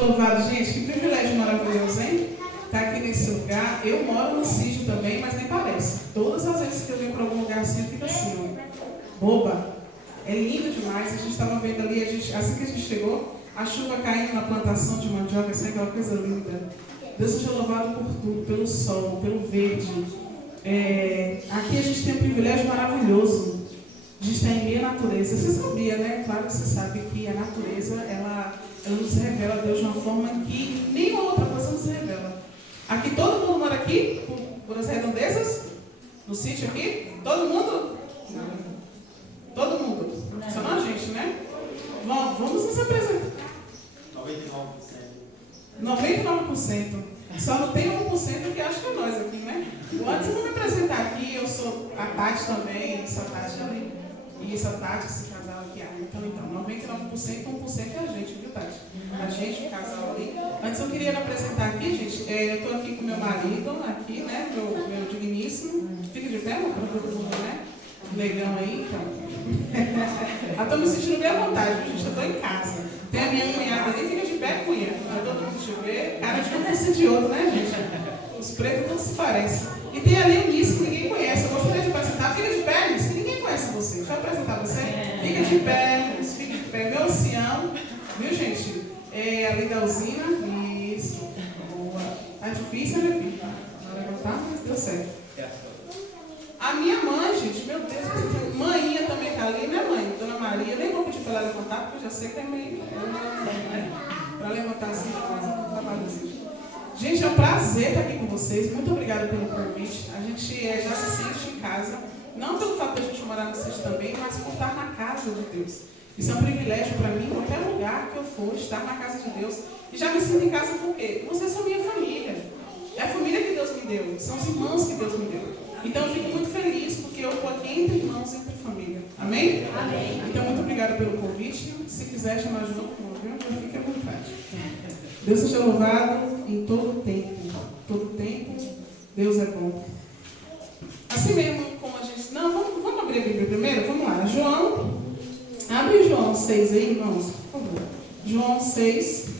louvado, gente. Que privilégio maravilhoso, hein? Estar aqui nesse lugar. Eu moro no sítio também, mas nem parece. Todas as vezes que eu venho para algum lugar assim, eu fico assim, ó, boba. É lindo demais. A gente estava vendo ali, assim que a gente chegou, a chuva caindo na plantação de mandioca, assim, aquela coisa linda. Deus seja louvado por tudo, pelo sol, pelo verde. Aqui a gente tem um privilégio maravilhoso de estar em meio à natureza. Você sabia, né? Claro que você sabe que a natureza, ela nos revela a Deus de uma forma que nenhuma outra coisa nos revela. Aqui todo mundo mora aqui, por as redondezas? No sítio aqui? Todo mundo? Todo mundo. Só não a gente, né? Vamos nos apresentar. 99%. Só não tem 1% que acho que é nós aqui, né? Antes eu vou me apresentar aqui, eu sou a Tati também, essa Tati também. E essa Tati, esse casal aqui. Então, 99%, 1% é a gente, viu, Tati? A gente, o casal ali. Antes eu queria me apresentar aqui, gente. Eu estou aqui com meu marido, aqui, né? Meu digníssimo. Fica de pé, para todo mundo, né? Legal aí, então. Eu estou me sentindo bem à vontade, gente. Eu estou em casa. Tem a minha cunhada ali, fica de pé, cunha. Todo mundo deixa eu ver. Cara de um fosse de outro, né, gente? Os pretos não se parecem. E tem ali o Nisso que ninguém conhece. Eu gostaria de apresentar. Fica de pé, Nisso, que ninguém conhece você. Deixa eu apresentar você. Fica de pé, Nisso, fica de pé. Meu ancião, viu, gente? Ali da usina. Isso. Boa. Tá difícil, né, filho? Não levantar, mas deu certo. A minha mãe, gente, meu Deus, mãinha também está ali, né, mãe? Dona Maria, nem vou pedir para ela levantar, porque eu já sei que é meio, né? Para levantar assim, fazer um trabalhozinho. Gente, é um prazer estar aqui com vocês. Muito obrigada pelo convite. A gente já se sente em casa, não pelo fato de a gente morar no sítio também, mas por estar na casa de Deus. Isso é um privilégio para mim, em qualquer lugar que eu for, estar na casa de Deus. E já me sinto em casa por quê? Vocês são minha família. É a família que Deus me deu, são os irmãos que Deus me deu. Então eu fico muito feliz porque eu estou aqui entre irmãos, entre família. Amém? Amém. Então muito obrigada pelo convite. Se quiser chamar de novo, viu? Fique à vontade. Deus seja louvado em todo tempo. Todo tempo, Deus é bom. Assim mesmo como a gente... Não, vamos abrir a Bíblia primeiro? Vamos lá. João. Abre João 6 aí, irmãos, por favor. João 6.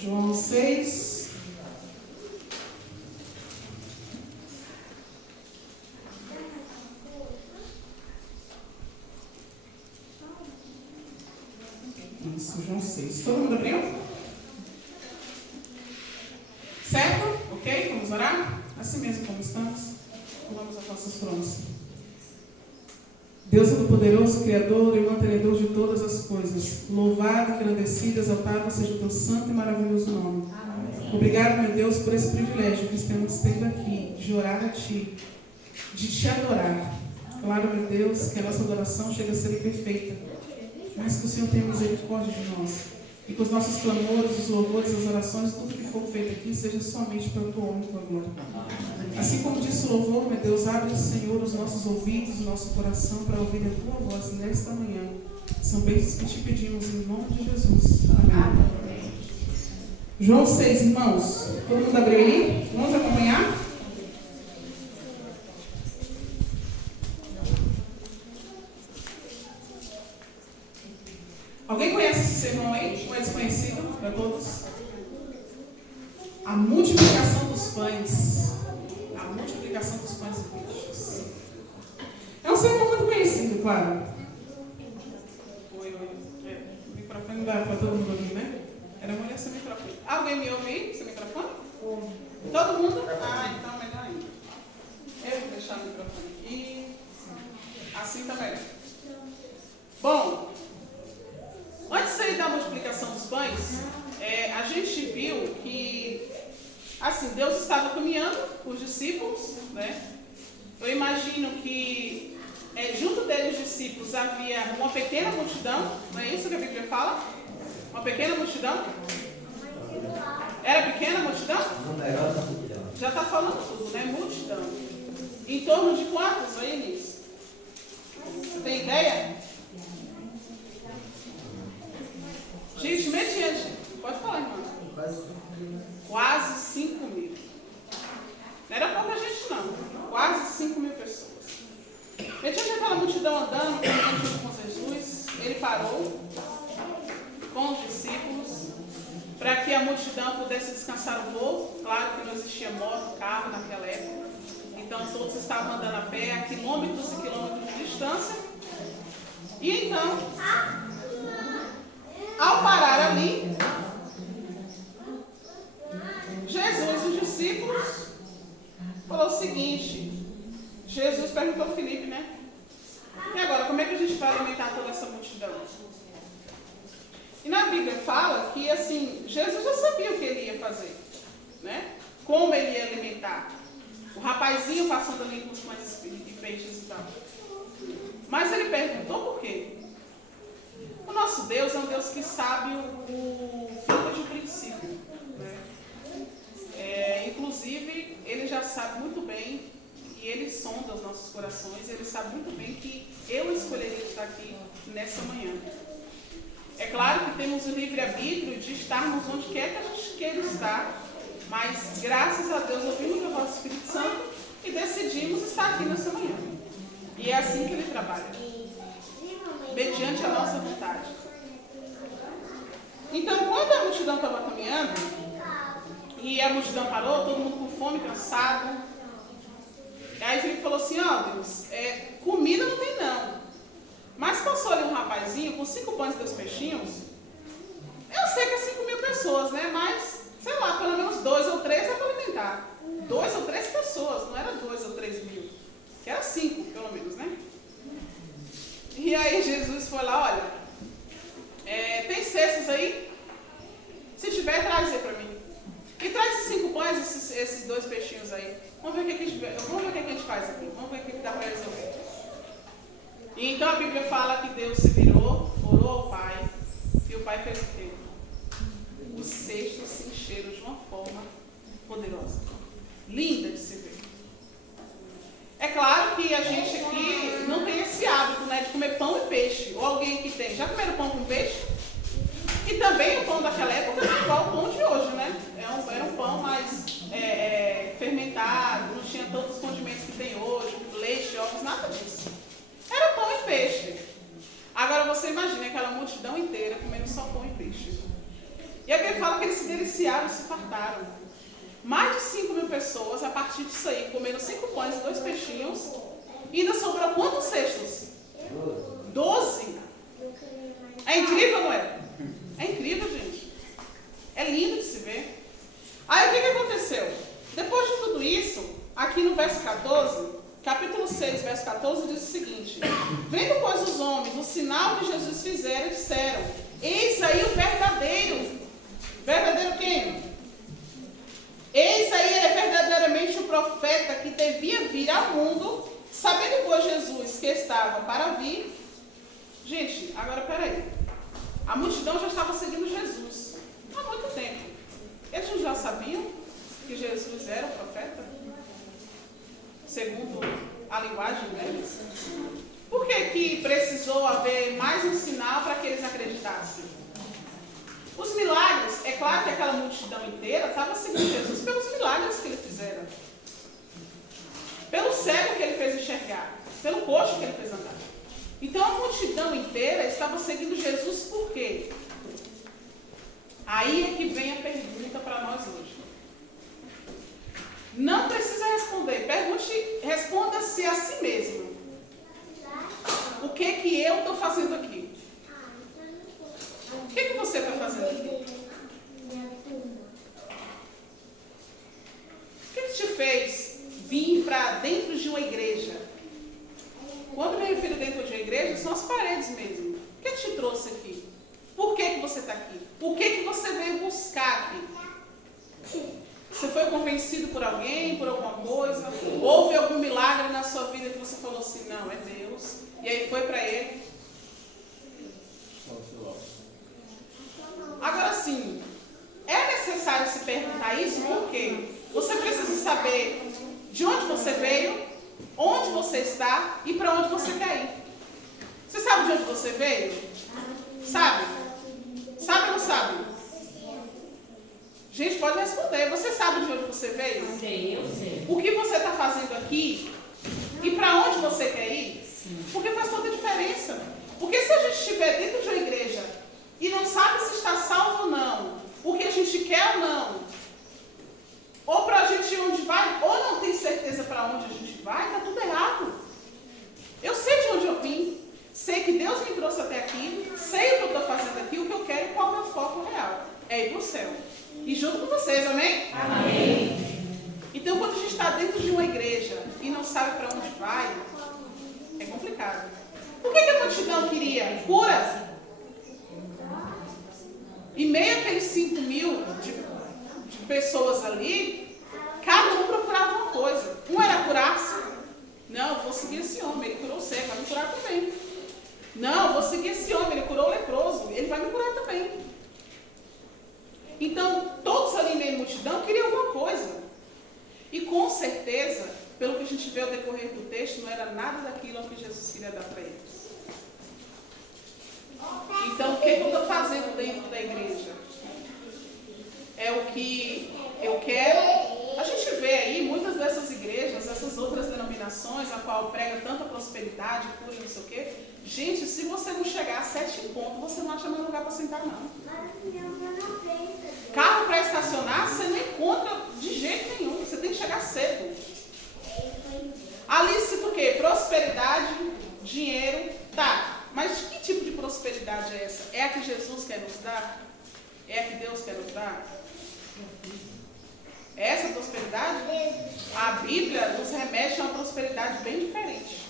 João 6. Isso, João 6. Todo mundo abriu? Certo? Ok? Vamos orar? Assim mesmo como estamos. Vamos às nossas frontes. Deus Todo-Poderoso, Criador e mantenedor de todas as coisas. Louvado, engrandecido, exaltado seja o teu santo e maravilhoso nome. Amém. Obrigado, meu Deus, por esse privilégio que estamos tendo aqui, de orar a Ti, de Te adorar. Claro, meu Deus, que a nossa adoração chega a ser perfeita, mas que o Senhor tenha misericórdia de nós. E que os nossos clamores, os louvores, as orações, tudo que for feito aqui, seja somente para a Tua honra e Tua glória. Assim como disse o louvor, meu Deus, abre, Senhor, os nossos ouvidos, o nosso coração, para ouvir a Tua voz nesta manhã. São bênçãos que te pedimos em nome de Jesus. Amém. João 6, irmãos. Todo mundo abriu aí? Vamos acompanhar? Alguém conhece esse sermão aí? Ou é desconhecido para todos? A multiplicação dos pães. A multiplicação dos pães e peixes. É um sermão muito conhecido, claro. Oi. O microfone não dá para todo mundo ouvir, né? Era mulher sem microfone. Alguém me ouve sem microfone? Todo mundo? Então melhor ainda. Eu vou deixar o microfone aqui. Assim tá melhor. Bom, antes aí da multiplicação dos pães, a gente viu que, assim, Deus estava caminhando com os discípulos, né? Eu imagino que junto deles, os discípulos, havia uma pequena multidão, não é isso que a Bíblia fala? Uma pequena multidão? Era pequena a multidão? Já está falando tudo, né? Multidão. Em torno de quantos aí, Nisso? Você tem ideia? Gente, mediante. Pode falar, irmão. Quase 5 mil. Não era pouca gente, não. Quase 5 mil pessoas. Mediante é multidão andando, caminhando junto com Jesus, ele parou com os discípulos para que a multidão pudesse descansar um pouco. Claro que não existia moto, carro naquela época. Então todos estavam andando a pé a quilômetros e quilômetros de distância. E então, ao parar ali, Jesus e os discípulos falou o seguinte. Jesus perguntou a Filipe, né? E agora, como é que a gente vai alimentar toda essa multidão? E na Bíblia fala que, assim, Jesus já sabia o que ele ia fazer, né? Como ele ia alimentar. O rapazinho passando ali com os pães e peixes e tal. Mas ele perguntou por quê? O nosso Deus é um Deus que sabe o fim de princípio, né? Inclusive, ele já sabe muito bem, e ele sonda os nossos corações, ele sabe muito bem que eu escolheria estar aqui nessa manhã. É claro que temos o livre-arbítrio de estarmos onde quer que a gente queira estar, mas graças a Deus ouvimos a voz do Espírito Santo e decidimos estar aqui nessa manhã. E é assim que ele trabalha, mediante a nossa vontade. Então, quando a multidão estava caminhando, e a multidão parou, todo mundo com fome, cansado, aí Filipe falou assim, Deus, comida não tem não. Mas passou ali um rapazinho com 5 pães e 2 peixinhos. Eu sei que é 5.000 pessoas, né? Mas, sei lá, pelo menos 2 ou 3 é para alimentar. 2 ou 3 pessoas, não era 2 ou 3 mil. Que era 5, pelo menos, né? E aí Jesus foi lá, olha, tem cestos aí? Se tiver, traz aí para mim. E traz esses 5 pães, esses 2 peixinhos aí. Vamos ver o que a gente faz aqui. Vamos ver o que dá para resolver. E então a Bíblia fala que Deus se virou, orou ao Pai, e o Pai fez o quê? Os cestos se encheram de uma forma poderosa. Linda de se ver. É claro que a gente aqui não tem esse hábito, né, de comer pão e peixe. Ou alguém que tem. Já comeram pão com peixe? E também o pão daquela época não é igual o pão de hoje, né? Era um pão mais fermentado, não tinha todos os condimentos que tem hoje, leite, ovos, nada disso. Era pão e peixe. Agora você imagina aquela multidão inteira comendo só pão e peixe. E a Bíblia fala que eles se deliciaram, se fartaram. Mais de 5.000 pessoas, a partir disso aí, comeram 5 pães e 2 peixinhos. E ainda sobrou quantos cestos? 12. É incrível, não é? É incrível, gente. É lindo de se ver. Aí o que aconteceu? Depois de tudo isso, aqui no verso 14, capítulo 6, verso 14, diz o seguinte: vendo, pois, os homens o sinal que Jesus fizera, disseram: eis aí o verdadeiro. Verdadeiro quem? Eis aí é verdadeiramente o profeta que devia vir ao mundo, sabendo, pois, Jesus que estava para vir. Gente, agora peraí. A multidão já estava seguindo Jesus há muito tempo. Eles já sabiam que Jesus era o profeta? Segundo a linguagem deles. Por que precisou haver mais um sinal para que eles acreditassem? Os milagres, é claro que aquela multidão inteira estava seguindo Jesus pelos milagres que ele fizera. Pelo cego que ele fez enxergar. Pelo coxo que ele fez andar. Então a multidão inteira estava seguindo Jesus por quê? Aí é que vem a pergunta para nós hoje. Não precisa responder. Responda-se a si mesmo. O que eu estou fazendo aqui? O que você está fazendo aqui? O que te fez vir para dentro de uma igreja? Quando me refiro dentro de uma igreja, são as paredes mesmo. O que te trouxe aqui? Por que você está aqui? O que você veio buscar aqui? Você foi convencido por alguém, por alguma coisa? Houve algum milagre na sua vida que você falou assim, não, é Deus. E aí foi para Ele. Agora sim, é necessário se perguntar isso porque você precisa saber de onde você veio, onde você está e para onde você quer ir. Você sabe de onde você veio? Sabe? Sabe ou não sabe? Gente, pode responder. Você sabe de onde você veio? Sei, eu sei. O que você está fazendo aqui e para onde você quer ir? Sim. Porque faz todo Porque se a gente estiver dentro de uma igreja e não sabe se está salvo ou não, o que a gente quer ou não, ou para a gente ir onde vai, ou não tem certeza para onde a gente vai, está tudo errado. Eu sei de onde eu vim, sei que Deus me trouxe até aqui, sei o que eu estou fazendo aqui, o que eu quero e qual é o meu foco real. É ir para o céu. E junto com vocês, amém? Amém. Então, quando a gente está dentro de uma igreja e não sabe para onde vai, é complicado. O que a multidão queria? Cura. Em meio àqueles 5 mil de pessoas ali, cada um procurava uma coisa. Um era curar-se. Não, eu vou seguir esse homem, ele curou o cego, vai me curar também. Não, eu vou seguir esse homem, ele curou o leproso, ele vai me curar também. Então, todos ali em meio à multidão queriam alguma coisa. E com certeza, pelo que a gente vê ao decorrer do texto, não era nada daquilo que Jesus queria dar para eles. Então, o que eu estou fazendo dentro da igreja? É o que eu quero. A gente vê aí muitas dessas igrejas, essas outras denominações, a qual prega tanta prosperidade, cura e não sei o quê. Gente, se você não chegar a 7 pontos, você não acha mais lugar para sentar, não. Carro para estacionar, você não encontra de jeito nenhum. Você tem que chegar cedo. Ali cita o quê? Prosperidade, dinheiro. Tá, mas que tipo de prosperidade é essa? É a que Jesus quer nos dar? É a que Deus quer nos dar? É essa prosperidade? A Bíblia nos remete a uma prosperidade bem diferente.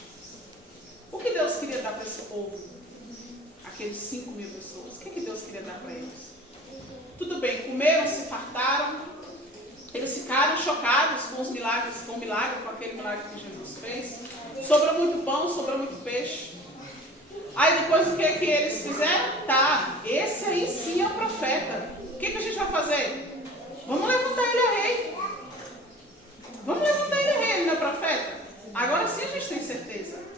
O que Deus queria dar para esse povo? Aqueles 5 mil pessoas. O que Deus queria dar para eles? Tudo bem, comeram, se fartaram. Eles ficaram chocados com os milagres, com aquele milagre que Jesus fez. Sobrou muito pão, sobrou muito peixe. Aí depois o que eles fizeram? Tá, esse aí sim é o profeta. O que a gente vai fazer? Vamos levantar ele a rei. Vamos levantar ele a rei, ele não é profeta? Agora sim a gente tem certeza.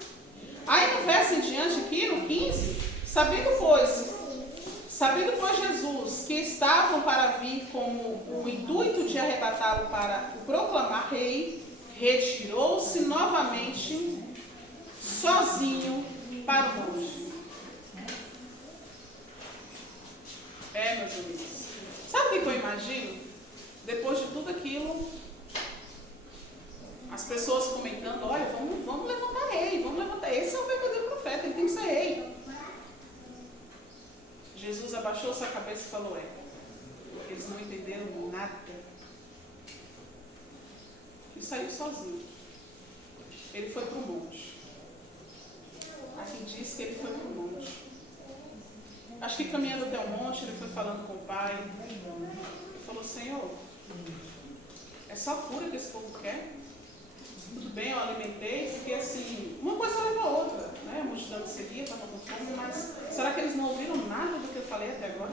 Aí no verso em diante aqui, no 15, sabendo pois Jesus que estavam para vir com o intuito de arrebatá-lo para o proclamar rei, retirou-se novamente sozinho para o monte. Meus amigos. Sabe o que eu imagino? Depois de tudo aquilo, as pessoas comentando, olha, vamos levantar rei, vamos levantar. Esse é o verdadeiro profeta, ele tem que ser rei. Jesus abaixou sua cabeça e falou, eles não entenderam nada. E saiu sozinho. Ele foi para o monte. Aqui diz que ele foi para o monte. Acho que caminhando até o monte, ele foi falando com o pai. Ele falou, Senhor, é só cura que esse povo quer? Tudo bem, eu alimentei, porque assim, uma coisa leva a outra, né? A multidão seguia, estava com fome, mas será que eles não ouviram nada do que eu falei até agora?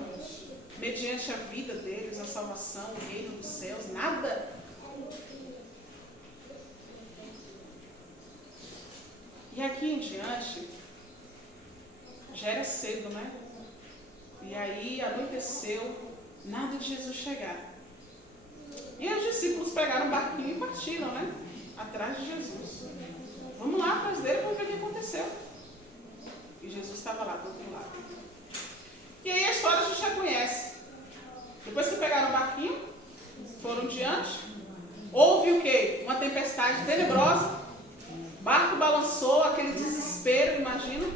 Mediante a vida deles, a salvação, o reino dos céus, nada. E aqui em diante, já era cedo, né? E aí anoiteceu, nada de Jesus chegar. E os discípulos pegaram um barquinho e partiram, né? Atrás de Jesus. Vamos lá atrás dele, vamos ver o que aconteceu. E Jesus estava lá do outro lado. E aí a história a gente já conhece. Depois que pegaram o barquinho, foram diante. Houve o quê? Uma tempestade tenebrosa. O barco balançou, aquele desespero, imagina.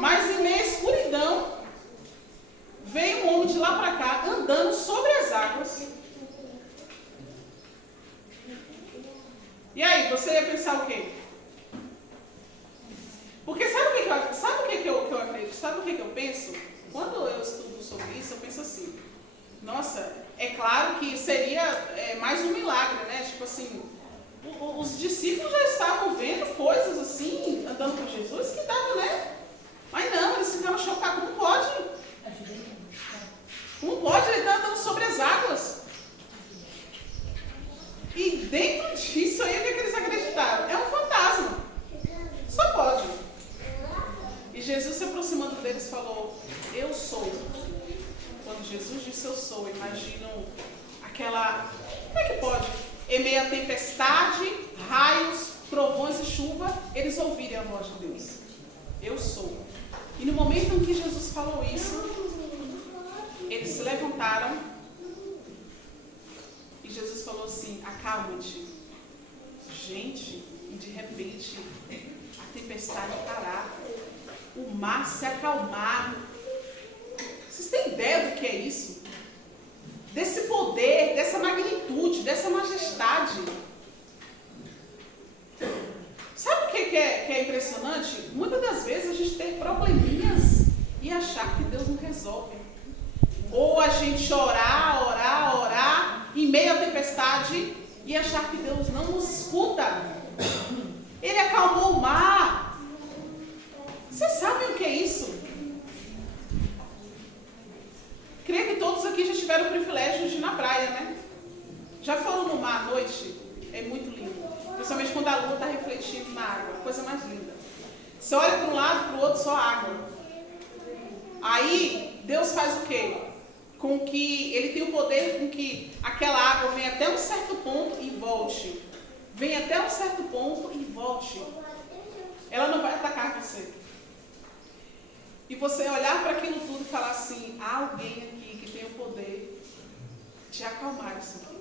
Mas em meio à escuridão, veio um homem de lá para cá, andando sobre as águas. E aí, você ia pensar o quê? Porque sabe o que eu acredito? Sabe o que eu penso? Quando eu estudo sobre isso, eu penso assim, nossa, é claro que seria mais um milagre, né? Tipo assim, os discípulos já estavam vendo coisas assim, andando com Jesus, que estavam, né? Mas não, eles ficaram chocados. Como pode? Como pode? Ele está andando sobre as águas. E dentro disso aí, o que eles acreditaram? É um fantasma. Só pode. E Jesus se aproximando deles falou, eu sou. Quando Jesus disse eu sou, imaginam aquela... Como é que pode? Em meio a tempestade, raios, trovões e chuva, eles ouvirem a voz de Deus. eu sou. E no momento em que Jesus falou isso, eles se levantaram e Jesus falou assim, acalma-te. Gente, e de repente a tempestade parar, o mar se acalmar. Vocês têm ideia do que é isso? Desse poder, dessa magnitude, dessa majestade. Sabe o que é impressionante? Muitas das vezes a gente tem probleminhas e achar que Deus não resolve. Ou a gente orar, em meio à tempestade e achar que Deus não nos escuta. Ele acalmou o mar. Vocês sabem o que é isso? Creio que todos aqui já tiveram o privilégio de ir na praia, né? Já foram no mar à noite? É muito lindo. Principalmente quando a lua está refletindo na água. Coisa mais linda. Você olha para um lado, para o outro, só água. Aí, Deus faz o quê? Com que ele tem o poder com que aquela água venha até um certo ponto e volte. Venha até um certo ponto e volte. Ela não vai atacar você. E você olhar para aquilo tudo e falar assim, há alguém aqui que tem o poder de acalmar isso aqui.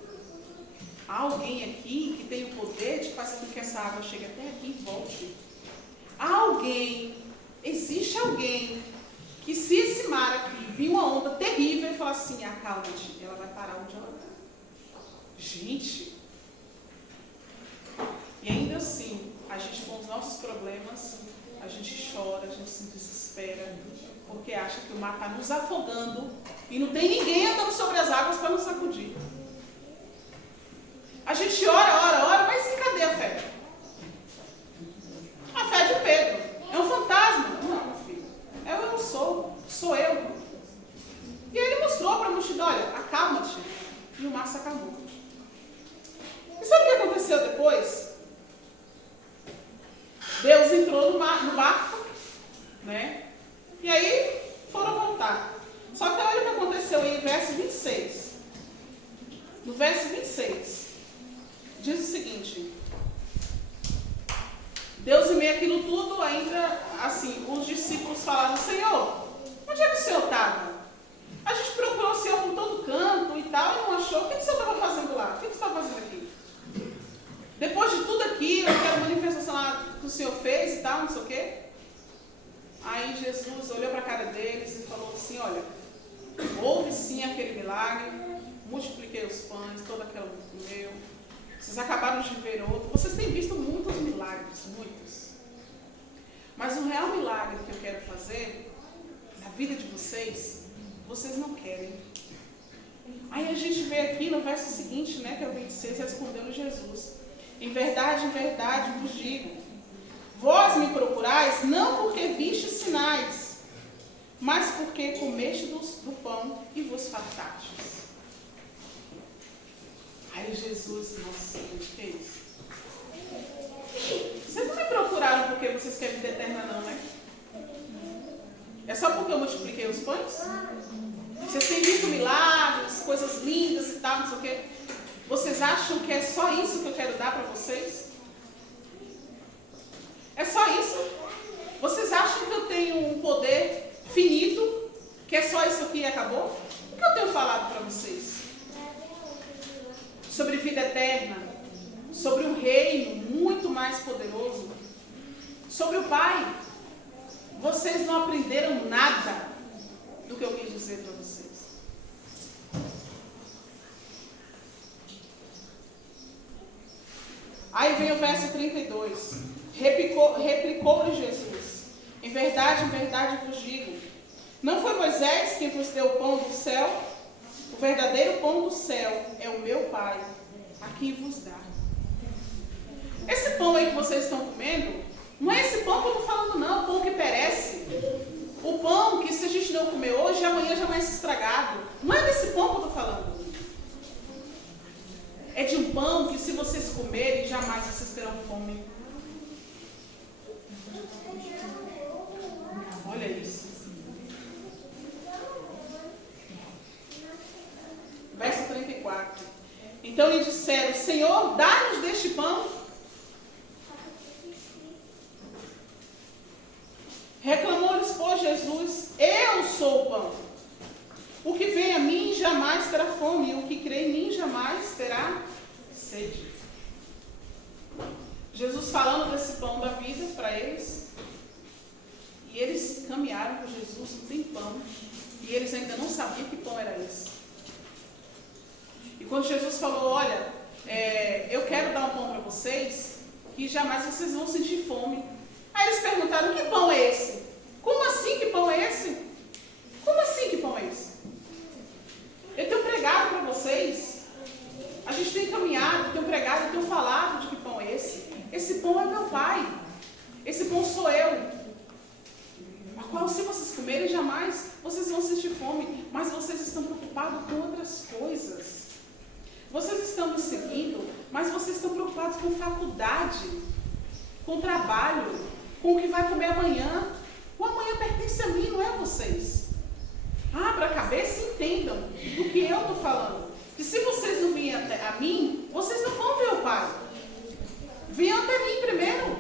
Há alguém aqui que tem o poder de fazer com que essa água chegue até aqui e volte. Há alguém, existe alguém, que se esse mar aqui vir uma onda terrível e falar assim, acalma-te, ela vai parar onde ela está. Gente, e ainda assim, a gente com os nossos problemas, a gente chora, a gente se desespera, porque acha que o mar está nos afogando e não tem ninguém andando sobre as águas para nos sacudir. A gente ora, mas e cadê a fé? A fé de Pedro. É um fantasma? Não, meu filho. Eu não sou eu. E aí ele mostrou para a multidão, olha, acalma-te. E o mar se acalmou. E sabe o que aconteceu depois? Deus entrou no barco, né? E aí foram voltar. Só que olha o que aconteceu aí, verso 26. No verso 26, diz o seguinte: Deus, em meio àquilo tudo, ainda assim, os discípulos falaram, Senhor, onde é que o Senhor estava? A gente procurou o Senhor por todo canto e tal, e não achou. O que o Senhor estava fazendo lá? O que você estava fazendo aqui? Depois de tudo aquilo, aquela manifestação lá que o Senhor fez e tal, não sei o quê. Aí Jesus olhou para a cara deles e falou assim, olha, houve sim aquele milagre, multipliquei os pães, todo aquele comeu. Vocês acabaram de ver outro. Vocês têm visto muitos milagres, muitos. Mas o real milagre que eu quero fazer na vida de vocês, vocês não querem. Aí a gente vê aqui no verso seguinte, né, que é o 26, respondendo Jesus. Em verdade vos digo, vós me procurais não porque vistes sinais, mas porque comeste do pão e vos fartastes. Aí Jesus, nossa, o que é isso? Vocês não me procuraram porque vocês querem vida eterna não, né? É só porque eu multipliquei os pães? Vocês têm visto milagres, coisas lindas e tal, não sei o quê. Vocês acham que é só isso que eu quero dar para vocês? É só isso? Vocês acham que eu tenho um poder finito, que é só isso aqui e acabou? O que eu tenho falado para vocês? Sobre vida eterna, sobre um reino muito mais poderoso, sobre o Pai. Vocês não aprenderam nada do que eu quis dizer para vocês. Aí vem o verso 32. Replicou-lhe Jesus. Em verdade vos digo, não foi Moisés quem vos deu o pão do céu? O verdadeiro pão do céu é o meu Pai, a quem vos dá. Esse pão aí que vocês estão comendo, não é esse pão que eu estou falando não, o pão que perece. O pão que se a gente não comer hoje, amanhã já vai ser estragado. Não é desse pão que eu estou falando. É de um pão que se vocês comerem, jamais vocês terão fome. Olha isso. Verso 34. Então lhe disseram, Senhor, dá-nos deste pão. Reclamou-lhes, pois, Jesus: eu sou o pão. O que vem a mim jamais terá fome, e o que crê em mim jamais terá sede. Jesus falando desse pão da vida para eles. E eles caminharam com Jesus um tempão. E eles ainda não sabiam que pão era esse. E quando Jesus falou: olha, eu quero dar um pão para vocês, que jamais vocês vão sentir fome. Aí eles perguntaram: que pão é esse? Como assim que pão é esse? Como assim que pão é esse? Eu tenho pregado para vocês. A gente tem caminhado, tenho pregado, tenho falado de que pão é esse. Esse pão é meu Pai. Esse pão sou eu. A qual, se vocês comerem, jamais vocês vão sentir fome. Mas vocês estão preocupados com outras coisas. Vocês estão me seguindo, mas vocês estão preocupados com faculdade, com trabalho, com o que vai comer amanhã. O amanhã pertence a mim, não é a vocês. Abra a cabeça e entendam do que eu estou falando. Que se vocês não virem até a mim, vocês não vão ver o Pai. Venham até mim primeiro.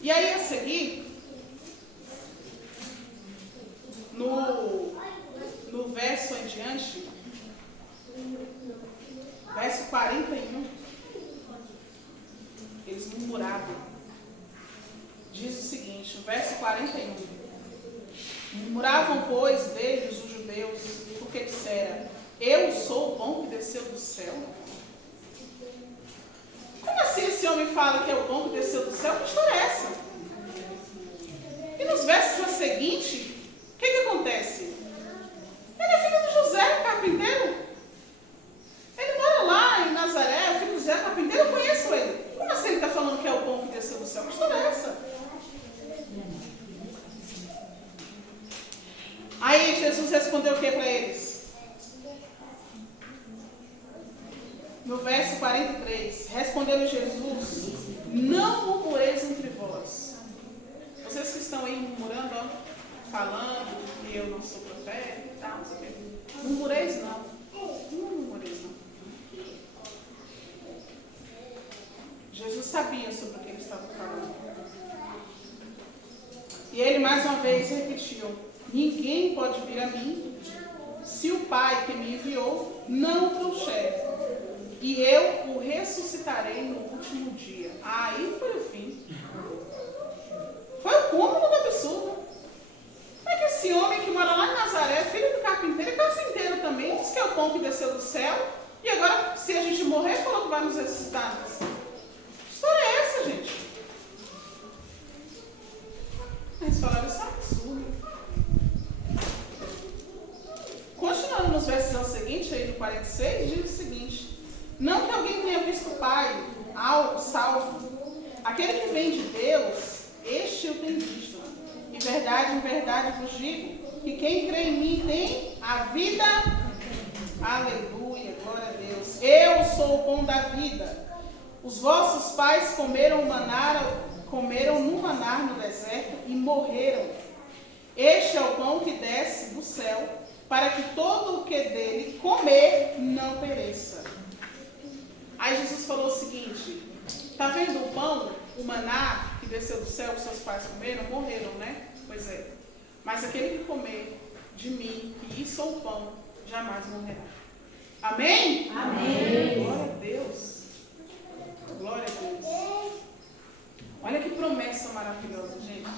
E aí a seguir, no verso em diante, verso 41, eles murmuravam. Diz o seguinte, o verso 41. Murmuravam, pois, deles os judeus, porque disseram: eu sou o pão que desceu do céu. Como assim esse homem fala que é o pão que desceu do céu? Que história é essa? E nos versos a seguinte, o que acontece? Ele é filho de José, carpinteiro. Ele mora lá em Nazaré, é filho de José, carpinteiro. Eu conheço ele. Como assim ele está falando que é o pão que desceu do céu? Que história é essa? Aí Jesus respondeu o que para eles? No verso 43, respondeu Jesus: não murmureis entre vós. Vocês que estão aí murmurando, falando que eu não sou profeta e tal, não sei o quê. Murmureis não. Não murmureis não. Jesus sabia sobre o que ele estava falando. E ele mais uma vez repetiu: ninguém pode vir a mim se o Pai que me enviou não o trouxer. E eu o ressuscitarei no último dia. Aí foi o fim. Foi o cúmulo do absurdo. É que esse homem que mora lá em Nazaré, filho do carpinteiro, é carpinteiro também, diz que é o pão que desceu do céu. E agora, se a gente morrer, falou que vai nos ressuscitar. Que história é essa, gente? Eles falaram: isso é um absurdo. Continuando nos versos seguintes, aí no 46, diz o seguinte: não que alguém tenha visto o Pai, algo salvo. Aquele que vem de Deus, este eu tenho visto. Em verdade vos digo, que quem crê em mim tem a vida. Aleluia, glória a Deus. Eu sou o pão da vida. Os vossos pais comeram no maná no deserto e morreram. Este é o pão que desce do céu, para que todo o que dele comer não pereça. Aí Jesus falou o seguinte: está vendo o pão, o maná que desceu do céu, que seus pais comeram? Morreram, né? Pois é. Mas aquele que comer de mim, que isso sou o pão, jamais morrerá. Amém? Amém. Glória a Deus. Glória a Deus. Olha que promessa maravilhosa, gente.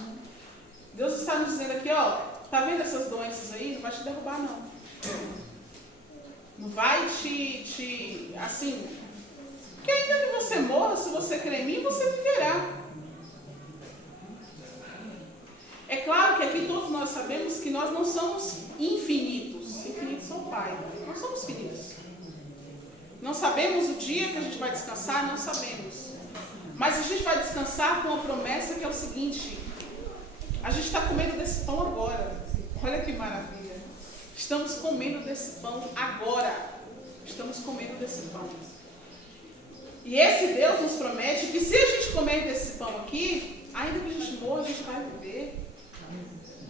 Deus está nos dizendo aqui, ó, tá vendo essas doenças aí? Não vai te derrubar, não. Não vai te assim, que ainda que você morra, se você crer em mim, você viverá. É claro que aqui todos nós sabemos que nós não somos infinitos. Infinitos são o Pai. Nós somos finitos. Não sabemos o dia que a gente vai descansar, não sabemos. Mas a gente vai descansar com a promessa que é o seguinte: a gente está comendo desse pão agora. Olha que maravilha. Estamos comendo desse pão agora. Estamos comendo desse pão. E esse Deus nos promete que se a gente comer desse pão aqui, ainda que a gente morra, a gente vai viver.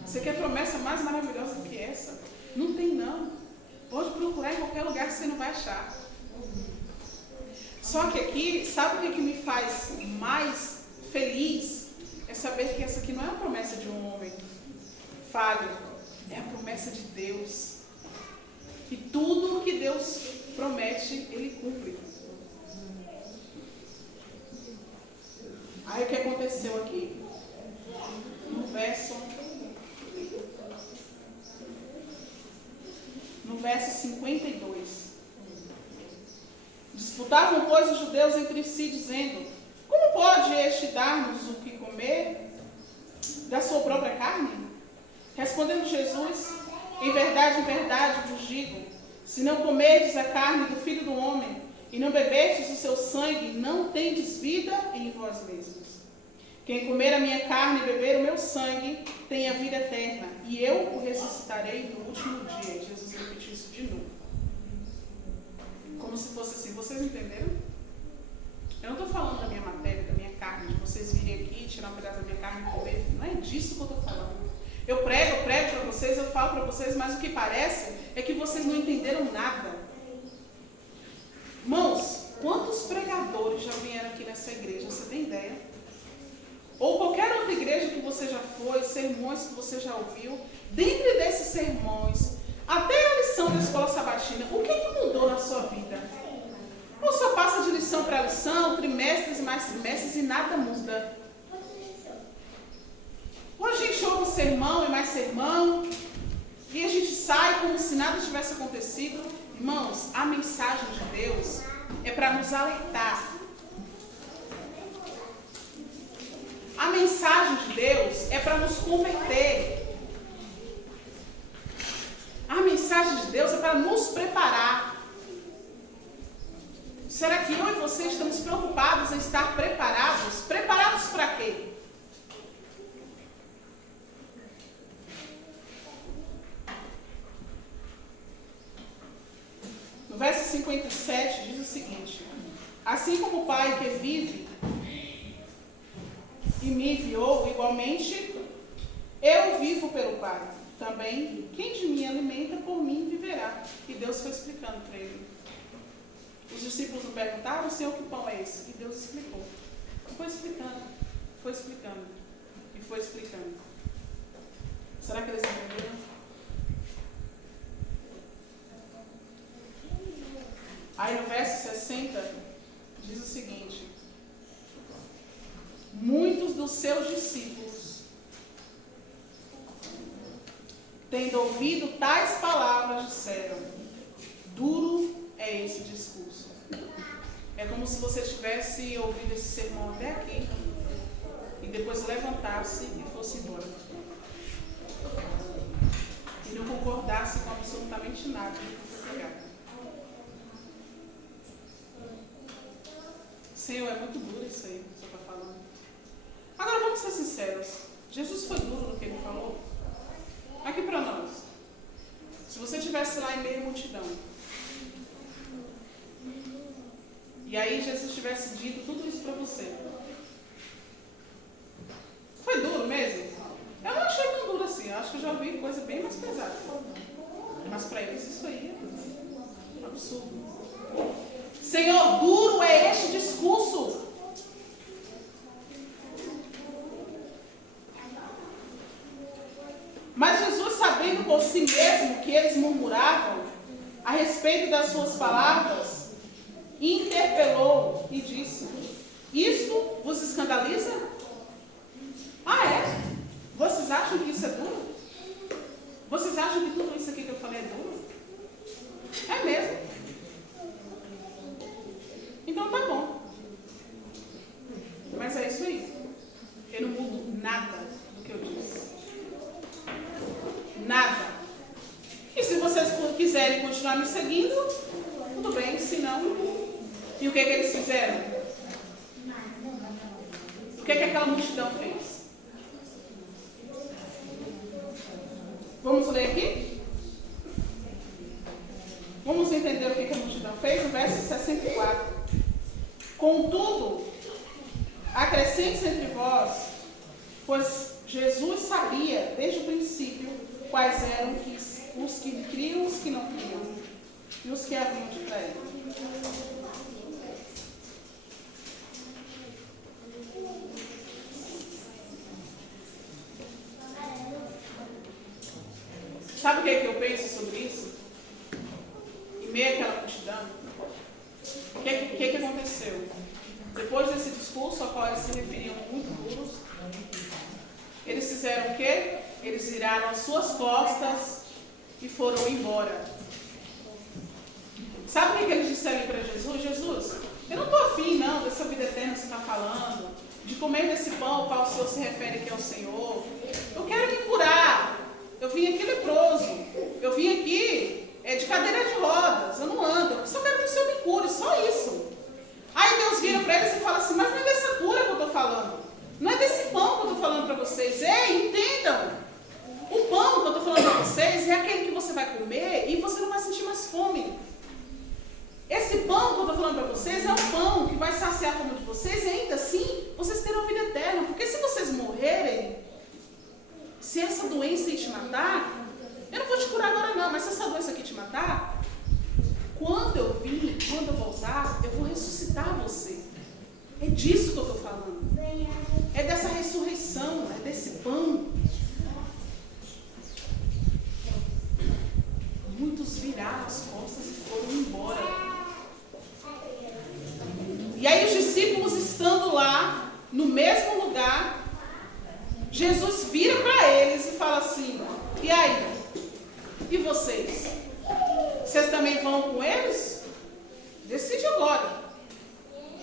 Você quer promessa mais maravilhosa do que essa? Não tem, não. Pode procurar em qualquer lugar que você não vai achar. Só que aqui, sabe o que me faz mais feliz é saber que essa aqui não é a promessa de um homem falho, é a promessa de Deus. E tudo o que Deus promete, Ele cumpre. Aí o que aconteceu aqui? No verso 52. Disputavam, pois, os judeus entre si, dizendo: como pode este dar-nos o que comer da sua própria carne? Respondendo Jesus: em verdade vos digo, se não comerdes a carne do Filho do Homem e não beberdes o seu sangue, não tendes vida em vós mesmos. Quem comer a minha carne e beber o meu sangue tem a vida eterna, e eu o ressuscitarei no último dia. Jesus repetiu isso de novo. Como se fosse assim, vocês entenderam? Eu não estou falando da minha matéria, da minha carne, de vocês virem aqui, tirar um pedaço da minha carne e comer. Não é disso que eu estou falando. Eu prego para vocês, eu falo para vocês, mas o que parece é que vocês não entenderam nada. Irmãos, quantos pregadores já vieram aqui nessa igreja? Você tem ideia? Ou qualquer outra igreja que você já foi, sermões que você já ouviu, dentre desses sermões, até a lição da escola sabatina, o que mudou na sua vida? Ou só passa de lição para lição, trimestres e mais trimestres e nada muda? Ou a gente ouve sermão e mais sermão, e a gente sai como se nada tivesse acontecido? Irmãos, a mensagem de Deus é para nos alertar. A mensagem de Deus é para nos converter. A mensagem de Deus é para nos preparar. Será que eu e você estamos preocupados em estar preparados? Preparados para quê? No verso 57 diz o seguinte: assim como o Pai que vive e me enviou, igualmente eu vivo pelo Pai. Também quem de mim alimenta, por mim viverá. E Deus foi explicando para ele. Os discípulos não perguntaram: Senhor, que pão é esse? E Deus explicou. Foi explicando, foi explicando e foi explicando. Será que eles entenderam? Aí no verso 60 diz o seguinte: muitos dos seus discípulos, tendo ouvido tais palavras, disseram: duro é esse discurso. É como se você tivesse ouvido esse sermão até aqui e depois levantasse e fosse embora. E não concordasse com absolutamente nada do que foi pregado. Senhor, é muito duro isso aí que você está falando. Agora vamos ser sinceros. Jesus foi duro no que ele falou? Aqui para nós. Se você estivesse lá em meio à multidão, e aí Jesus tivesse dito tudo isso para você, foi duro mesmo? Eu não achei tão duro assim. Eu acho que eu já ouvi coisa bem mais pesada. Mas para eles isso aí é um absurdo. Senhor, duro é este discurso. Mas Jesus, sabendo por si mesmo que eles murmuravam a respeito das suas palavras, interpelou e disse: isto vos escandaliza? Ah, é? Vocês acham que isso é duro? Vocês acham que tudo isso aqui que eu falei é duro? É mesmo? Então tá bom. Mas é isso aí. Eu não mudo nada do que eu disse. Nada. E se vocês quiserem continuar me seguindo, tudo bem, se não. E o que eles fizeram? O que aquela multidão fez? Vamos ler aqui? Vamos entender o que a multidão fez? No verso 64. Contudo, acrescente entre vós, pois Jesus sabia desde o princípio quais eram os que criam e os que não criam, e os que haviam de trair. Sabe o que é que eu penso sobre isso? Em meio àquela multidão, o que aconteceu? Depois desse discurso ao qual eles se referiam muito duros, eles fizeram o quê? Eles viraram as suas costas e foram embora. Sabe o que eles disseram para Jesus? Jesus, eu não estou afim não dessa vida eterna que você está falando, de comer desse pão ao qual o Senhor se refere que é o Senhor. Eu quero me curar. Eu vim aqui leproso. Eu vim aqui de cadeira de rodas. Eu não ando. Eu só quero que o Senhor me cure. Só isso. Aí Deus vira para eles e fala assim, mas não é dessa cura que eu estou falando. Não é desse pão que eu estou falando para vocês. Ei, entendam. O pão que eu estou falando para vocês é aquele que você vai comer e você não vai sentir mais fome. Esse pão que eu estou falando para vocês é um pão que vai saciar a fome de vocês e ainda assim vocês terão vida eterna. Porque se vocês morrerem, se essa doença te matar, eu não vou te curar agora não, mas se essa doença aqui te matar, quando eu vir, quando eu voltar, eu vou ressuscitar você. É disso que eu estou falando. É dessa ressurreição, é desse pão. Muitos viraram as costas e foram embora. E aí os discípulos estando lá, no mesmo lugar, Jesus vira para eles e fala assim, e aí? E vocês? Vocês também vão com eles? Decide agora.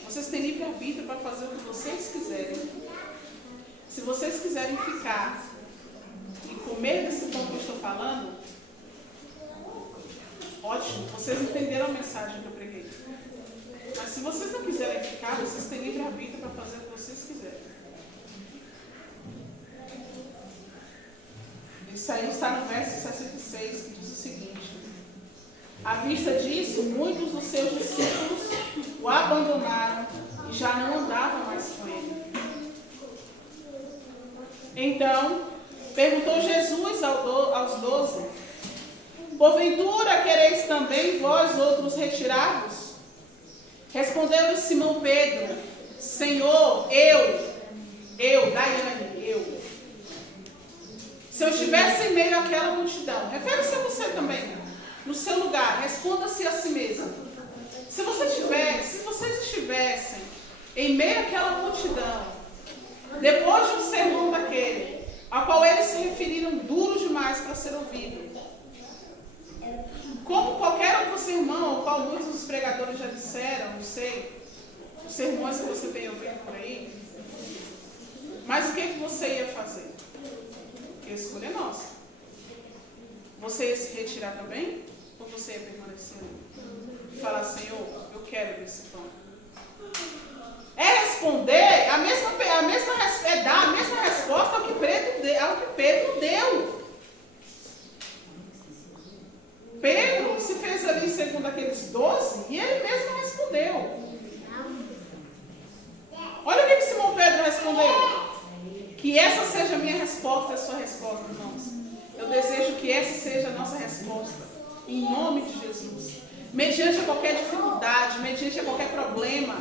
Vocês têm livre-arbítrio para fazer o que vocês quiserem. Se vocês quiserem ficar e comer desse pão que eu estou falando, ótimo, vocês entenderam a mensagem que eu preguei. Mas se vocês não quiserem ficar, vocês têm livre-arbítrio para fazer o que vocês quiserem. Isso aí está no verso 66, que diz o seguinte: à vista disso, muitos dos seus discípulos o abandonaram e já não andavam mais com ele. Então, perguntou Jesus aos 12, porventura quereis também vós outros retirar-vos? Respondeu-lhe Simão Pedro, Senhor, Daiane, eu. Se eu estivesse em meio àquela multidão, refere-se a você também, no seu lugar, responda-se a si mesmo. Se vocês estivessem em meio àquela multidão, depois de um sermão daquele, ao qual eles se referiram duro demais para ser ouvido, como qualquer outro sermão, ao qual muitos dos pregadores já disseram, não sei, os sermões que você tem ouvido por aí, mas o que você ia fazer? Porque a escolha é nossa. Você ia se retirar também? Ou você ia permanecer ali? E falar, Senhor, eu quero desse pão. É responder dar a mesma resposta ao que Pedro deu. Pedro se fez ali segundo aqueles 12 e ele mesmo respondeu. Olha o que Simão Pedro respondeu. Que essa seja a minha resposta, a sua resposta, irmãos. Eu desejo que essa seja a nossa resposta. Em nome de Jesus. Mediante a qualquer dificuldade, mediante a qualquer problema,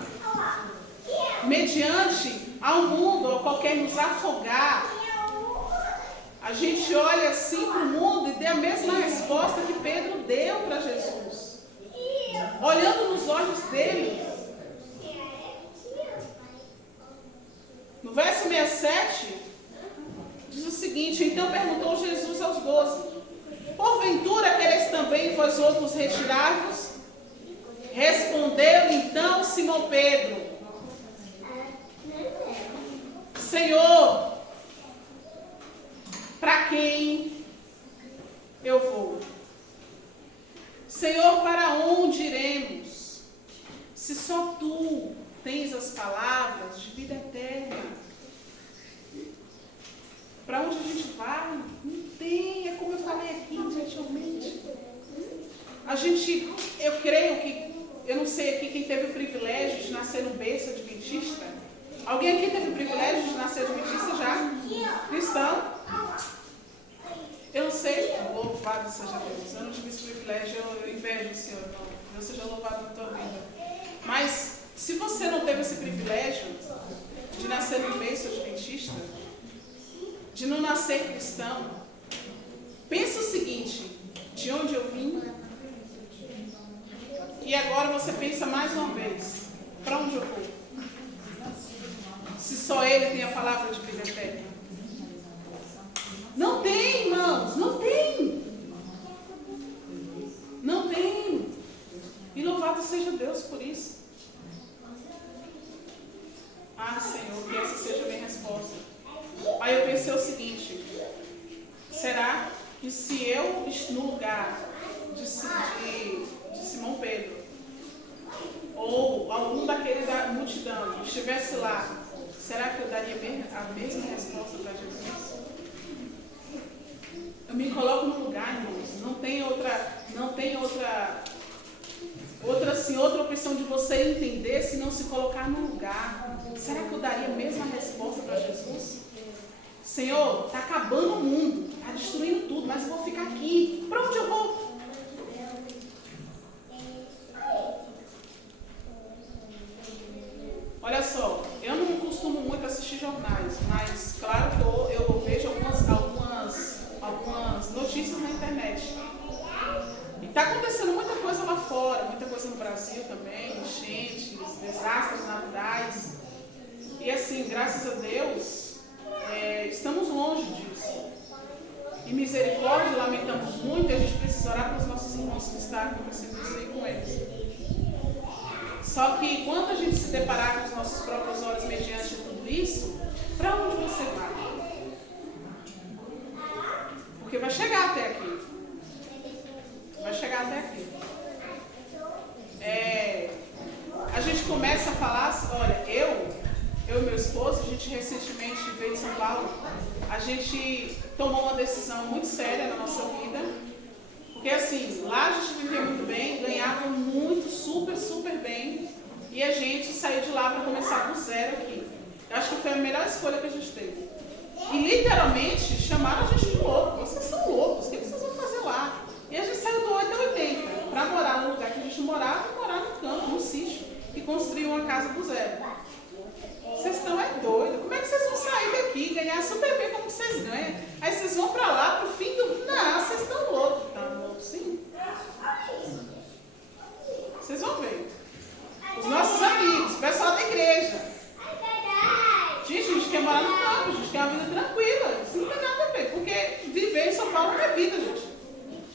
mediante ao mundo, ou qualquer nos afogar, a gente olha assim para o mundo e dê a mesma resposta que Pedro deu para Jesus. Olhando nos olhos dele. No verso 67, diz o seguinte: então perguntou Jesus aos 12, porventura quereis também vós outros retirar-vos? Respondeu então Simão Pedro, Senhor, para quem eu vou? Senhor, para onde iremos? Se só tu tens as palavras de vida eterna. Para onde a gente vai? Não tem, é como eu falei aqui anteriormente. Eu creio que, eu não sei aqui quem teve o privilégio de nascer no berço adventista. Alguém aqui teve o privilégio de nascer adventista já? Cristão? Eu não sei, louvado seja Deus. Eu não tive esse privilégio, eu invejo o Senhor, irmão. Deus seja louvado na tua vida. Mas, se você não teve esse privilégio de nascer no berço adventista, de não nascer cristão, Pensa o seguinte, de onde eu vim, e agora você pensa mais uma vez, para onde eu vou? Se só Ele tem a palavra de vida eterna. Não tem, irmãos, não tem. Não tem. E louvado seja Deus por isso. Ah, Senhor, que essa seja a minha resposta. Aí eu pensei o seguinte, será que se eu, no lugar de Simão Pedro, ou algum daquele da multidão estivesse lá, será que eu daria a mesma resposta para Jesus? Eu me coloco no lugar, irmãos. Não tem outra opção de você entender se não se colocar no lugar. Será que eu daria a mesma resposta para Jesus? Senhor, está acabando o mundo, está destruindo tudo, mas eu vou ficar aqui. Para onde eu vou? Olha só, eu não costumo muito assistir jornais, mas claro que eu vejo algumas notícias na internet. E está acontecendo muita coisa lá fora, muita coisa no Brasil também, enchentes, desastres naturais. E assim, graças a Deus, estamos longe disso. E misericórdia, lamentamos muito, e a gente precisa orar para os nossos irmãos que estão acontecendo isso aí com eles. Só que quando a gente se deparar com os nossos próprios olhos mediante tudo isso, para onde você vai? Porque vai chegar até aqui. Vai chegar até aqui. A gente começa a falar, olha, eu e meu esposo, a gente recentemente veio de São Paulo, a gente tomou uma decisão muito séria na nossa vida, porque assim, lá a gente vivia muito bem, ganhava muito, super, super bem, e a gente saiu de lá para começar do zero aqui. Eu acho que foi a melhor escolha que a gente teve. E literalmente chamaram a gente de louco. Vocês são loucos, o que vocês vão fazer lá? E a gente saiu do 8 ao 80 para morar no lugar que a gente morava e morar no campo, no sítio, e construir uma casa do zero. Vocês estão doidos. Como é que vocês vão sair daqui, ganhar super bem como vocês ganham? Aí vocês vão para lá pro fim do... Não, vocês estão loucos. Estão loucos, sim. Vocês vão ver. Os nossos amigos, o pessoal da igreja. Gente, a gente quer morar no campo, a gente quer uma vida tranquila. Isso não tem nada a ver, porque viver em São Paulo não é vida, gente.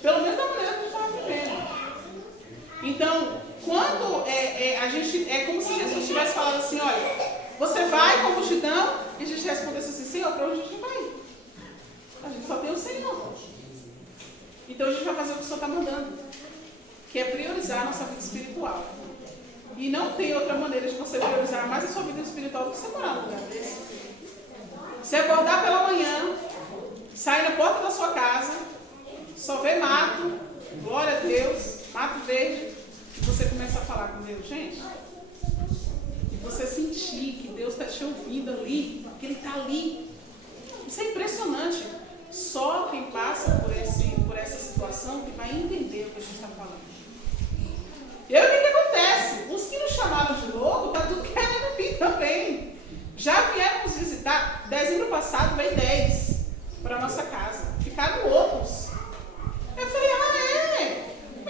Pelo menos da maneira que a gente estava vivendo. Então, quando a gente... É como se Jesus tivesse falado assim, olha, você vai com a multidão, e a gente respondesse assim, Senhor, para onde a gente vai? A gente só tem o Senhor. Então a gente vai fazer o que o Senhor está mandando, que é priorizar a nossa vida espiritual. E não tem outra maneira de você priorizar mais a sua vida espiritual do que você morar num lugar desse. Você acordar pela manhã, sair na porta da sua casa, só vê mato, glória a Deus, mato verde, e você começa a falar com Deus, gente, e você sentir que Deus está te ouvindo ali, que Ele está ali. Isso é impressionante. Só quem passa por essa situação que vai entender o que a gente está falando. E aí o que acontece? Os que nos chamaram de louco, está tudo querendo vir também. Já vieram nos visitar. Dezembro passado veio 10 para a nossa casa. Ficaram loucos. Eu falei,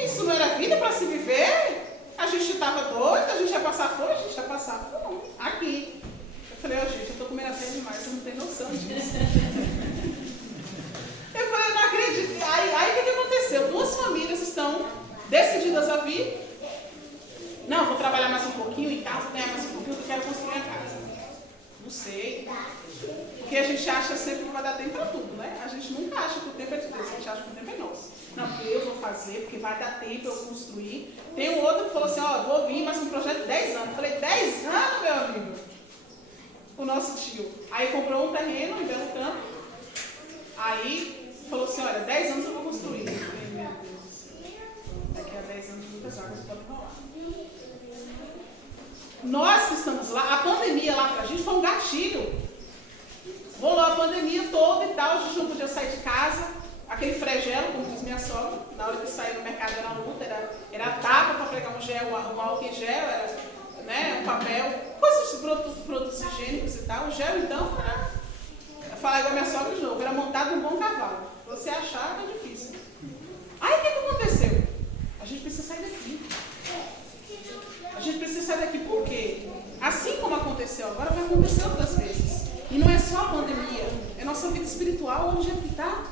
isso não era vida para se viver? A gente estava doido, a gente ia passar fome, a gente ia passar fome. Aqui. Eu falei, gente, eu estou comendo até demais, você não tem noção disso. Eu falei, eu não acredito. Aí o que aconteceu? 2 famílias estão decididas a vir. Não, vou trabalhar mais um pouquinho em casa, vou ganhar mais um pouquinho, eu quero construir a casa. Não sei. Porque a gente acha sempre que vai dar tempo para tudo, né? A gente nunca acha que o tempo é de Deus, a gente acha que o tempo é nosso. Não, porque eu vou fazer, porque vai dar tempo eu construir. Tem um outro que falou assim, vou vir, mas um projeto de 10 anos. Eu falei, 10 anos, meu amigo? O nosso tio. Aí comprou um terreno em Belo Campo. Aí falou assim, olha, 10 anos eu vou construir. Eu falei, meu Deus, daqui a 10 anos muitas águas podem rolar. Nós que estamos lá, a pandemia lá pra gente foi um gatilho. Rolou a pandemia toda e tal, a gente não podia sair de casa. Aquele fregelo, como diz minha sogra, na hora que saía no mercado era luta, era tapa para pegar um gel, um álcool em gel, era, né, um papel, coisas de produtos higiênicos e tal. O gel, então, falar igual a minha sogra de novo, era montado num bom cavalo. você achar é difícil. Aí o que aconteceu? A gente precisa sair daqui. A gente precisa sair daqui por quê? Assim como aconteceu agora, vai acontecer outras vezes. E não é só a pandemia, é nossa vida espiritual onde é que está.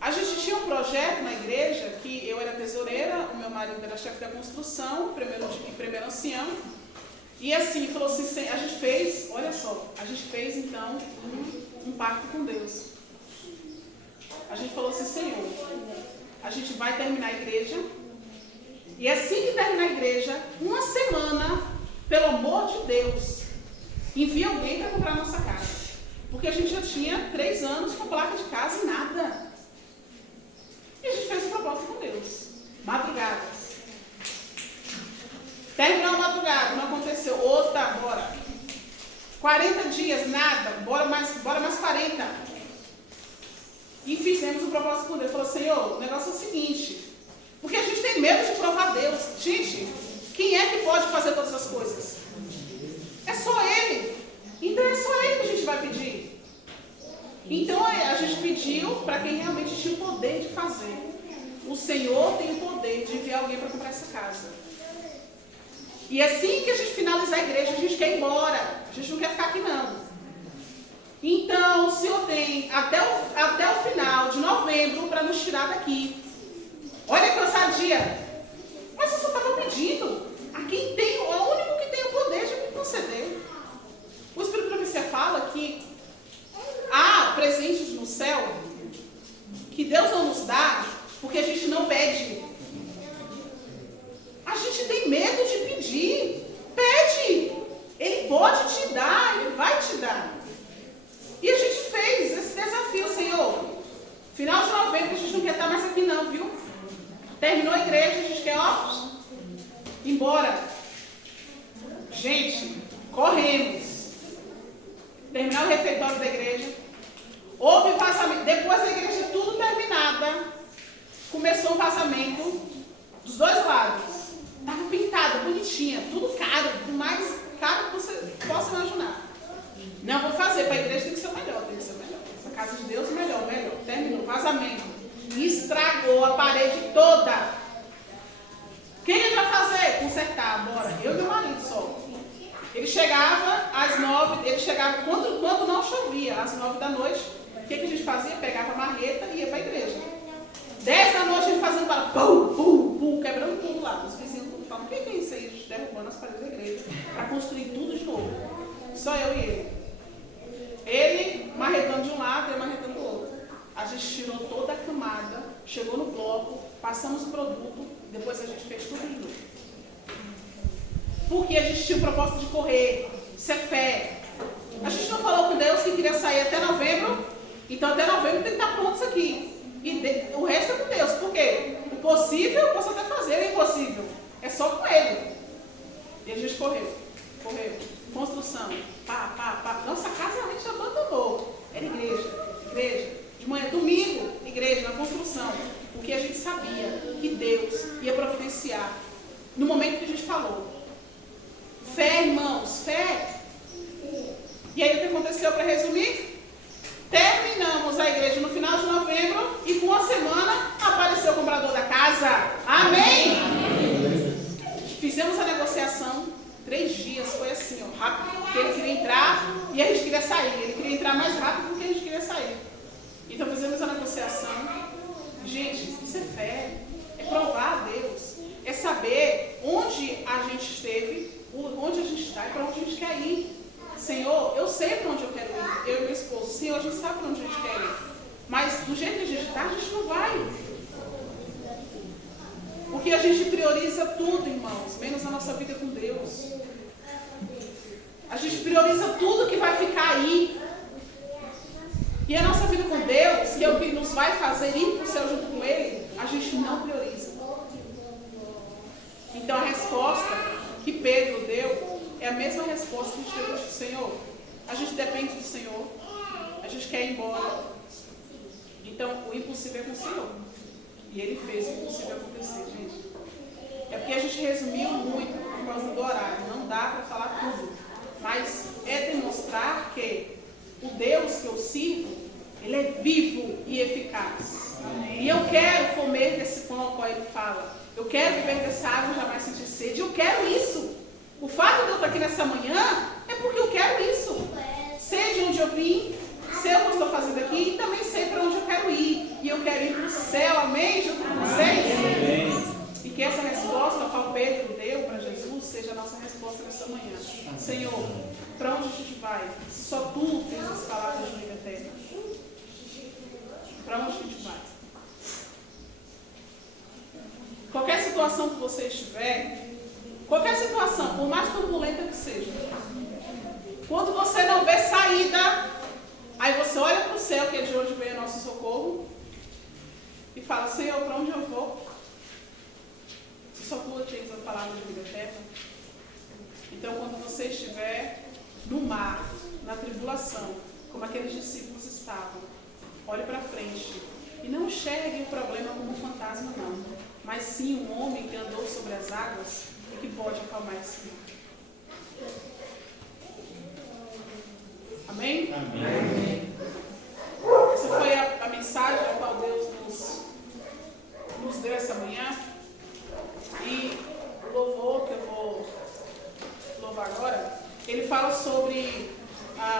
A gente tinha um projeto na igreja, que eu era tesoureira, o meu marido era chefe da construção, primeiro ancião. E assim, falou assim, a gente fez, olha só, a gente fez então um pacto com Deus. A gente falou assim, Senhor, a gente vai terminar a igreja, e assim que terminar a igreja, uma semana, pelo amor de Deus, envia alguém para comprar a nossa casa. Porque a gente já tinha 3 anos com placa de casa e nada. E a gente fez uma proposta com Deus. Madrugadas. Terminou a madrugada, não aconteceu. Outra, bora. 40 dias, nada. Bora mais 40. E fizemos um propósito com Deus. Falou, Senhor, o negócio é o seguinte. Porque a gente tem medo de provar Deus. Gente, quem é que pode fazer todas as coisas? É só Ele. Então é só Ele que a gente vai pedir. Então a gente pediu para quem realmente tinha o poder de fazer. O Senhor tem o poder de enviar alguém para comprar essa casa. E assim que a gente finalizar a igreja, a gente quer ir embora. A gente não quer ficar aqui não. Então o Senhor tem até o final de novembro para nos tirar daqui. Olha que ousadia. Mas eu só estava pedindo a quem tem, é o único que tem o poder de me conceder. O Espírito de Profecia fala que há presentes no céu que Deus não nos dá porque a gente não pede. A gente tem medo de pedir. Pede. Ele pode te dar, Ele vai te dar. E a gente fez esse desafio, Senhor. Final de novembro, a gente não quer estar mais aqui não, viu? Terminou a igreja, a gente quer, ó, ir embora. Gente, corremos. Terminar o refeitório da igreja. Houve vazamento. Depois da igreja tudo terminada, começou um vazamento dos 2 lados. Estava pintada, bonitinha, tudo caro, o mais caro que você possa imaginar. Não vou fazer, para a igreja tem que ser o melhor, tem que ser o melhor. Essa casa de Deus, melhor. Terminou, vazamento. Estragou a parede toda. Quem ele vai fazer? Consertar, bora. Eu e meu marido só. Ele chegava às 9, ele chegava quando não chovia, às 9 da noite. O que a gente fazia? Pegava a marreta e ia para a igreja. 10 da noite ele fazendo para pum, pum, pum, quebrando tudo lá. Os vizinhos tudo falam, o que é isso aí? A gente derrubando as paredes da igreja para construir tudo de novo. Só eu e ele. Ele marretando de um lado e eu marretando do outro. A gente tirou toda a camada, chegou no bloco, passamos o produto, depois a gente fez tudo de novo. Porque a gente tinha o propósito de correr. Isso é fé. A gente não falou com Deus que queria sair até novembro, então até novembro tem que estar pronto isso aqui. E o resto é com Deus. Por quê? O possível eu posso até fazer, o impossível é só com Ele. E a gente correu. Construção. Pá. Nossa casa a gente abandonou. Era igreja. De manhã, domingo, igreja, na construção. Porque a gente sabia que Deus ia providenciar no momento que a gente falou. Fé, irmãos, fé. E aí o que aconteceu, para resumir? Terminamos a igreja no final de novembro e com uma semana apareceu o comprador da casa. Amém? Fizemos a negociação, 3 dias, foi assim, ó, rápido, porque ele queria entrar e a gente queria sair. Ele queria entrar mais rápido do que a gente queria sair. Então fizemos a negociação. Gente, isso é fé, é provar a Deus, é saber onde a gente esteve, onde a gente está e para onde a gente quer ir. Senhor, eu sei para onde eu quero ir, eu e meu esposo. Senhor, a gente sabe para onde a gente quer ir. Mas do jeito que a gente está, a gente não vai. Porque a gente prioriza tudo, irmãos, menos a nossa vida com Deus. A gente prioriza tudo que vai ficar aí. E a nossa vida com Deus, que é o que nos vai fazer ir para o céu junto com Ele, a gente não prioriza. Então a resposta que Pedro deu é a mesma resposta que a gente deu para o Senhor. A gente depende do Senhor. A gente quer ir embora. Então o impossível é com o Senhor. E Ele fez o impossível acontecer, gente. É porque a gente resumiu muito por causa do horário. Não dá para falar tudo. Mas é demonstrar que o Deus que eu sirvo, Ele é vivo e eficaz. E eu quero comer desse pão ao qual ele fala. Eu quero beber dessa água e jamais sentir sede. Eu quero isso. O fato de eu estar aqui nessa manhã é porque eu quero isso. Sei de onde eu vim, sei o que eu estou fazendo aqui e também sei para onde eu quero ir. E eu quero ir para o céu, amém? Junto com vocês? Amém. E que essa resposta a qual Pedro deu para Jesus seja a nossa resposta nessa manhã. Senhor, para onde a gente vai? Se só tu tens as palavras de vida eterna. Para onde a gente vai? Qualquer situação que você estiver, qualquer situação, por mais turbulenta que seja, quando você não vê saída, aí você olha para o céu, que é de onde vem o nosso socorro, e fala: Senhor, para onde eu vou? Se só tu tens a palavra de vida eterna. Então, quando você estiver no mar, na tribulação, como aqueles discípulos estavam, olhe para frente e não enxergue o problema como um fantasma, não, mas sim um homem que andou sobre as águas e que pode acalmar esse mar. Amém? Amém. Essa foi a mensagem a qual Deus nos deu essa manhã. E o louvor que eu vou louvar agora, ele fala sobre